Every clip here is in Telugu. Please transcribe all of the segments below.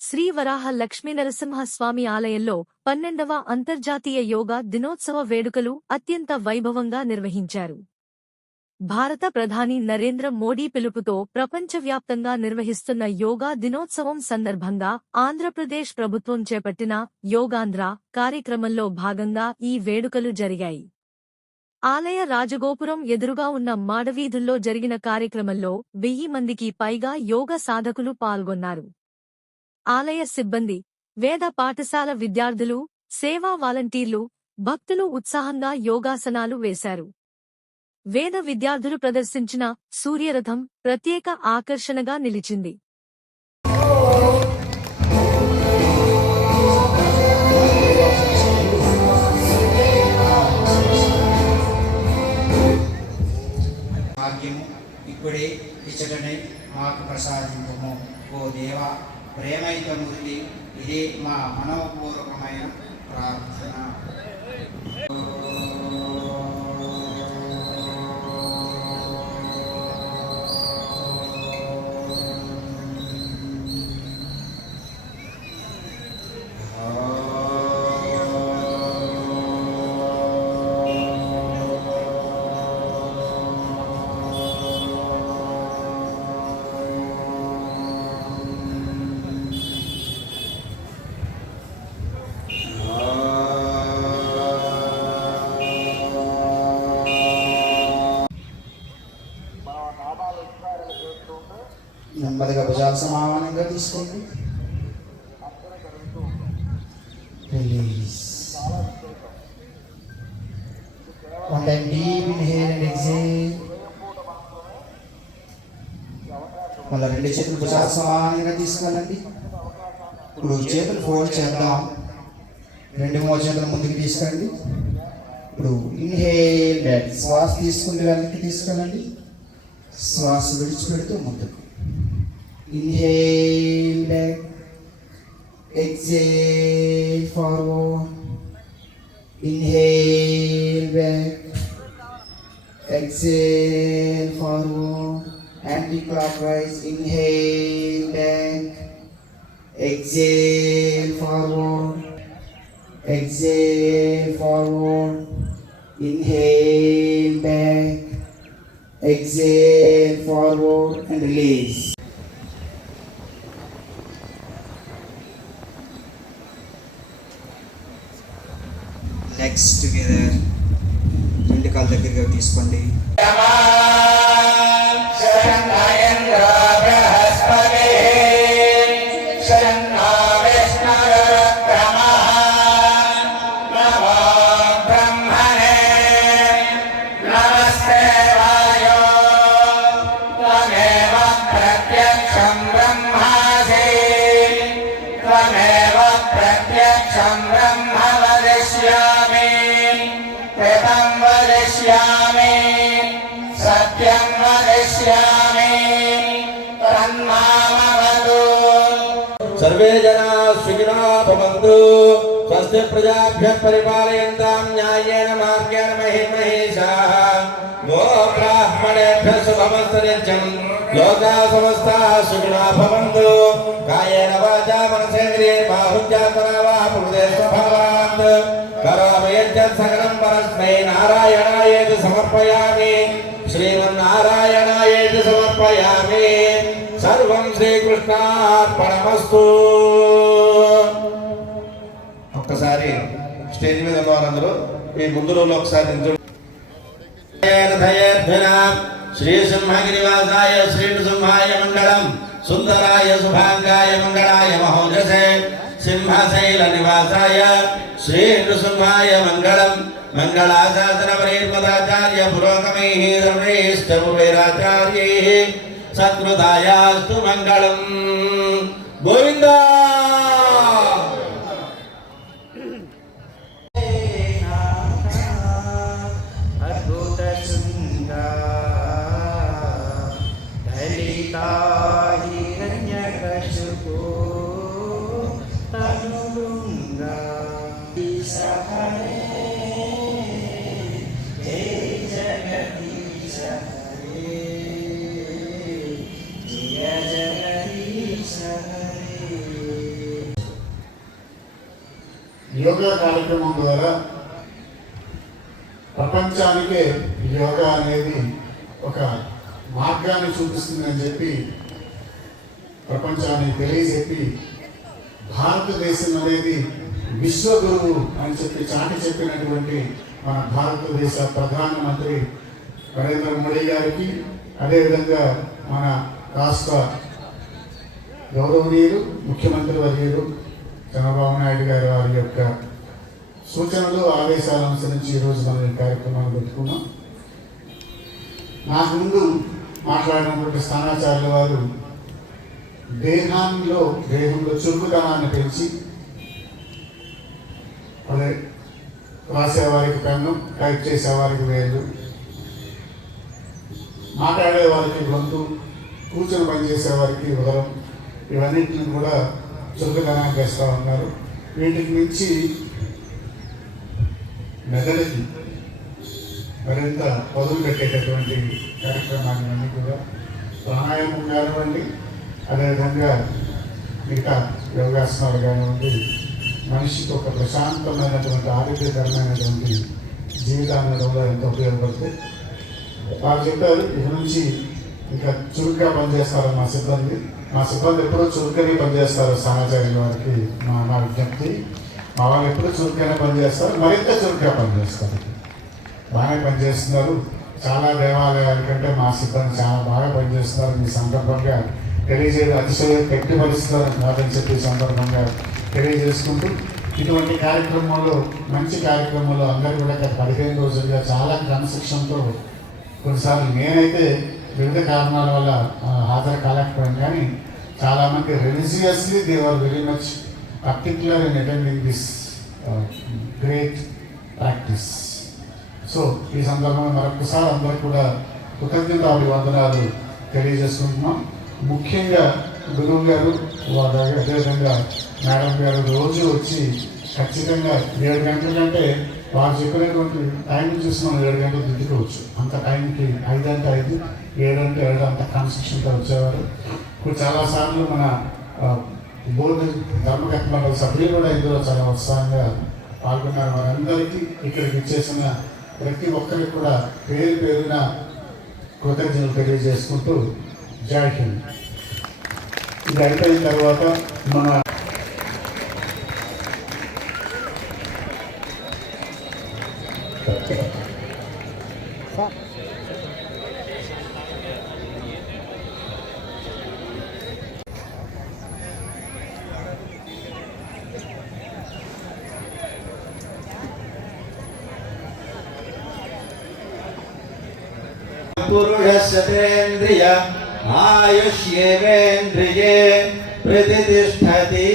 శ్రీ వరాహ లక్ష్మీ నరసింహస్వామి ఆలయంలో 12వ అంతర్జాతీయ యోగా దినోత్సవ వేడుకలు అత్యంత వైభవంగా నిర్వహించారు. భారత ప్రధాని నరేంద్ర మోడీ పిలుపుతో ప్రపంచవ్యాప్తంగా నిర్వహిస్తున్న యోగా దినోత్సవం సందర్భంగా ఆంధ్రప్రదేశ్ ప్రభుత్వం చేపట్టిన యోగాంధ్ర కార్యక్రమంలో భాగంగా ఈ వేడుకలు జరిగాయి. ఆలయ రాజగోపురం ఎదురుగా ఉన్న మాడవీధుల్లో జరిగిన కార్యక్రమంలో 1000 మందికి పైగా యోగ సాధకులు పాల్గొన్నారు. ఆలయ సిబ్బంది, వేద పాఠశాల విద్యార్థులు, సేవా వాలంటీర్లు, భక్తులు ఉత్సాహంగా యోగాసనాలు వేశారు. వేద విద్యార్థులు ప్రదర్శించిన సూర్యరథం ప్రత్యేక ఆకర్షణగా నిలిచింది. ఇప్పుడే ఇచ్చటనే మాకు ప్రసాదింపము. ఓ దేవా, ప్రేమైకమూర్తి, ఇదే మా మనోపూర్వకమైన ప్రార్థన. నెమ్మదిగా భుజాలు సమానంగా తీసుకోండి. Release. One time deep inhale and exhale. మళ్ళీ 2 చేతులు భుజాలు సమానంగా తీసుకెళ్ళండి. ఇప్పుడు చేతులు ఫోల్డ్ చేద్దాం. 2 మోచేతులు ముందుకు తీసుకెళ్ళండి. ఇప్పుడు ఇన్హేల్ బ్యాక్, శ్వాస తీసుకుంటూ వెనక్కి తీసుకెళ్ళండి. శ్వాస విడిచిపెడుతూ ముందుకు. Inhale back, exhale forward. Inhale back, exhale forward. Anti-clockwise. Inhale back, exhale forward, exhale forward. Inhale back, exhale forward and release. Next together, 2 కాళ్ళ దగ్గరగా తీసుకోండి. సత్యం వదిష్యామి తన్మామవతు. సర్వే జనా సుఖినో భవంతు. స్వస్తి ప్రజాభ్యః పరిపాలయంతాం న్యాయేన మార్గేణ మహిమహేషాః. గో బ్రాహ్మణేభ్యః శుభమస్తు నిత్యం. లోకాః సమస్తాః సుఖినో భవంతు. కాయేన వాచా మనసేంద్రియైర్వా బుద్ధ్యాత్మనా వా ప్రకృతే స్వభావాత్ కరోమి యజ్జత్ సకలం పరస్మై నారాయణాయేతి సమర్పయామి. శ్రీమన్నారాయణాయేతి సమర్పయామి. సర్వం శ్రీకృష్ణార్పణమస్తు. ఒక్కసారి స్టేజ్ మీద ఉన్న వారందరూ ఈ ముందులో ఒకసారి శ్రీ సింహగిరివాసాయ శ్రీ నృసింహాయ మంగళం. సుందరాయ శుభాంగాయ మంగళాయ మహోజసే సింహశైల నివాసాయ శ్రీ నృసింహాయ మంగళం. మంగళాశాసన పరిపదాచార్య పురోగమైః రమణేష్టపురేరాచార్యైః సత్కృతాయాస్తు మంగళం. గోవిందా. యోగా కార్యక్రమం ద్వారా ప్రపంచానికే యోగా అనేది ఒక మార్గాన్ని చూపిస్తుందని చెప్పి ప్రపంచానికి తెలియజెప్పి భారతదేశం అనేది విశ్వగురువు అని చెప్పి చాటి చెప్పినటువంటి మన భారతదేశ ప్రధానమంత్రి నరేంద్ర మోడీ గారికి, అదేవిధంగా మన రాష్ట్ర గౌరవనీయులు ముఖ్యమంత్రి వర్యులు చంద్రబాబు నాయుడు గారు వారి యొక్క సూచనలు ఆదేశాలను అనుసరించి ఈరోజు మనం ఈ కార్యక్రమాన్ని పెట్టుకున్నాం. నాకు ముందు మాట్లాడినటువంటి స్థానాచార్యుల వారు దేహంలో చురుకుదనాన్ని పెంచి, అదే రాసేవారికి పెన్ను, టైప్ చేసేవారికి వేలు, మాట్లాడే వారికి గొంతు, కూర్చొని పనిచేసేవారికి ఉదరం, ఇవన్నింటిని కూడా చురుకుదనాన్ని చేస్తూ ఉన్నారు. వీటికి మించి మెదడుకి మరింత పదులు పెట్టేటటువంటి కార్యక్రమాన్ని అన్నీ కూడా ప్రాణాయామం కానివ్వండి, అదేవిధంగా మిగతా యోగాసనాలు కానివ్వండి, మనిషికి ఒక ప్రశాంతమైనటువంటి ఆరోగ్యకరమైనటువంటి జీవితాన్ని కూడా ఎంతో ఉపయోగపడుతుంది. వారు చెప్పారు ఇక నుంచి ఇంకా చురుగ్గా పనిచేస్తారు మా సిబ్బంది ఎప్పుడూ చురుగ్గానే పనిచేస్తారు. సమాచారం వారికి నా విజ్ఞప్తి, మా వాళ్ళు ఎప్పుడూ చురుగ్గానే పనిచేస్తారు, మరింత చురుగ్గా పనిచేస్తారు. బాగానే పనిచేస్తున్నారు. చాలా దేవాలయాల కంటే మా సిబ్బంది చాలా బాగా పనిచేస్తున్నారు. ఈ సందర్భంగా తెలియజేయడం అతిశయ పెట్టి పరిస్థితులను కాదని చెప్పి సందర్భంగా తెలియజేసుకుంటూ, ఇటువంటి కార్యక్రమంలో మంచి కార్యక్రమంలో అందరూ కూడా గత 15 రోజులుగా చాలా క్రమశిక్షణతో, కొన్నిసార్లు నేనైతే వివిధ కారణాల వల్ల హాజరు కాలేకపోయాను, కానీ చాలామంది religiously they are very much particular in attending this great practice. So ఈ సందర్భంగా మరొకసారి అందరూ కూడా కృతజ్ఞతాభివందనాలు తెలియజేసుకుంటున్నాం. ముఖ్యంగా గురువు గారు, అదేవిధంగా మేడం గారు రోజు వచ్చి ఖచ్చితంగా 7 గంటల కంటే వారు చెప్పినటువంటి టైం చూసి మనం 7 గంటలు దిద్దుకోవచ్చు. అంత టైంకి 5 అంటే 5, 7 అంటే 7 అంత కన్స్ట్రక్షన్తో వచ్చేవారు. ఇప్పుడు చాలాసార్లు మన బోర్డు ధర్మకర్త మండలి సభ్యులు కూడా ఇందులో చాలా ఉత్సాహంగా పాల్గొన్నారు. వారందరికీ ఇక్కడికి ఇచ్చేసిన ప్రతి ఒక్కరికి కూడా పేరు పేరున కృతజ్ఞతలు తెలియజేసుకుంటూ జై హింద్. ఇది అయిపోయిన తర్వాత మన పురుషస్యేంద్రియ ఆయుష్యేంద్రియే ప్రతిష్టతి.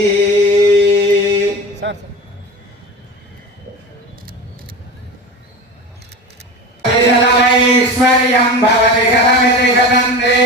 ఐశ్వర్యం భవతి శతమితి శతందే